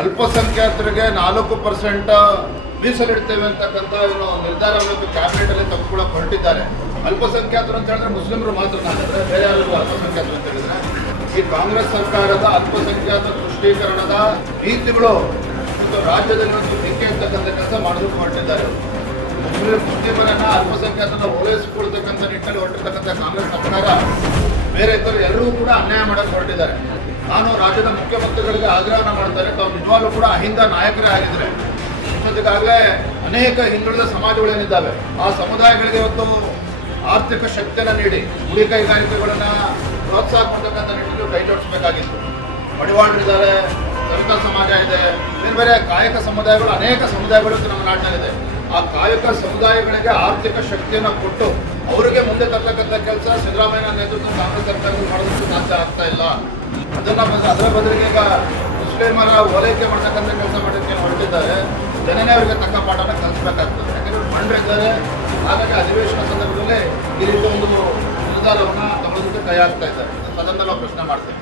ಅಲ್ಪಸಂಖ್ಯಾತರಿಗೆ 4% ಮೀಸಲಿಡ್ತೇವೆ ಅಂತಕ್ಕಂಥ ಏನು ನಿರ್ಧಾರವನ್ನು ಕ್ಯಾಬಿನೆಟ್ ಅಲ್ಲಿ ತೆಗೆದುಕೊಳ್ಳಕ್ಕೆ ಹೊರಟಿದ್ದಾರೆ. ಅಲ್ಪಸಂಖ್ಯಾತರು ಅಂತ ಹೇಳಿದ್ರೆ ಮುಸ್ಲಿಮರು ಮಾತ್ರ, ನಾನಂದ್ರೆ ಬೇರೆ ಯಾರು ಅಲ್ಪಸಂಖ್ಯಾತರು ಅಂತ ಹೇಳಿದ್ರೆ ಈ ಕಾಂಗ್ರೆಸ್ ಸರ್ಕಾರದ ಅಲ್ಪಸಂಖ್ಯಾತ ತುಷ್ಟೀಕರಣದ ನೀತಿಗಳು ಮತ್ತು ರಾಜ್ಯದಲ್ಲಿ ಒಂದು ಡಿಕ್ಕೆ ಅಂತಕ್ಕಂಥ ಕೆಲಸ ಮಾಡೋದಕ್ಕೆ ಹೊರಟಿದ್ದಾರೆ. ಮುಸ್ಲಿಮರನ್ನ ಅಲ್ಪಸಂಖ್ಯಾತರನ್ನ ಓಲೈಸಿಕೊಳ್ತಕ್ಕಂಥ ನಿಟ್ಟಿನಲ್ಲಿ ಹೊರಟಿರ್ತಕ್ಕಂಥ ಕಾಂಗ್ರೆಸ್ ಸರ್ಕಾರ ಬೇರೆ ಇತರ ಎಲ್ಲರೂ ಕೂಡ ಅನ್ಯಾಯ ಮಾಡಕ್ಕೆ ಹೊರಟಿದ್ದಾರೆ. ನಾನು ರಾಜ್ಯದ ಮುಖ್ಯಮಂತ್ರಿಗಳಿಗೆ ಆಗ್ರಹನ ಮಾಡ್ತಾರೆ, ತಾವು ನಿಜವಾಗ್ಲೂ ಕೂಡ ಅಹಿಂದ ನಾಯಕರೇ ಆಗಿದ್ರೆ ಈಗಾಗಲೇ ಅನೇಕ ಹಿಂದುಳಿದ ಸಮಾಜಗಳೇನಿದ್ದಾವೆ ಆ ಸಮುದಾಯಗಳಿಗೆ ಇವತ್ತು ಆರ್ಥಿಕ ಶಕ್ತಿಯನ್ನು ನೀಡಿ ಗುಡಿ ಕೈಗಾರಿಕೆಗಳನ್ನ ಪ್ರೋತ್ಸಾಹ ಕೊಡ್ತಕ್ಕಂಥ ನಿಟ್ಟಿನಲ್ಲಿ ಕೈ ಜೋಡಿಸಬೇಕಾಗಿತ್ತು. ಮಡಿವಾಳರಿದ್ದಾರೆ, ದಲಿತ ಸಮಾಜ ಇದೆ, ಬೇರೆ ಬೇರೆ ಕಾಯಕ ಸಮುದಾಯಗಳು, ಅನೇಕ ಸಮುದಾಯಗಳು ನಮ್ಮ ನಾಡಿನಲ್ಲಿದೆ. ಆ ಕಾಯಕ ಸಮುದಾಯಗಳಿಗೆ ಆರ್ಥಿಕ ಶಕ್ತಿಯನ್ನು ಕೊಟ್ಟು ಅವರಿಗೆ ಮುಂದೆ ತರ್ತಕ್ಕಂಥ ಕೆಲಸ ಸಿದ್ದರಾಮಯ್ಯ ನೇತೃತ್ವದ ಕಾಂಗ್ರೆಸ್ ಸರ್ಕಾರಗಳು ಮಾಡೋದಕ್ಕೆ ಸಾಧ್ಯ ಆಗ್ತಾ ಇಲ್ಲ. ಅದರ ಬದಲಿಗೆ ಈಗ ಮುಸ್ಲಿಮರ ಓಲೈಕೆ ಮಾಡ್ತಕ್ಕಂಥ ಕೆಲಸ ಮಾಡೋಕ್ಕೆ ಹೊರಟಿದ್ದಾರೆ. ಜನನೇ ಅವರಿಗೆ ತಕ್ಕ ಪಾಠನ ಕಲಿಸಬೇಕಾಗ್ತದೆ. ಯಾಕಂದ್ರೆ ಮಂಡ್ರಿದ್ದಾರೆ, ಹಾಗಾಗಿ ಅಧಿವೇಶನ ಸಂದರ್ಭದಲ್ಲಿ ಈ ರೀತಿ ಒಂದು ನಿರ್ಧಾರವನ್ನು ತಗೊಳ್ಳೋದಕ್ಕೆ ಕೈ ಹಾಕ್ತಾ ಇದ್ದಾರೆ. ಸದನದಲ್ಲಿ ಪ್ರಶ್ನೆ ಮಾಡ್ತೇವೆ.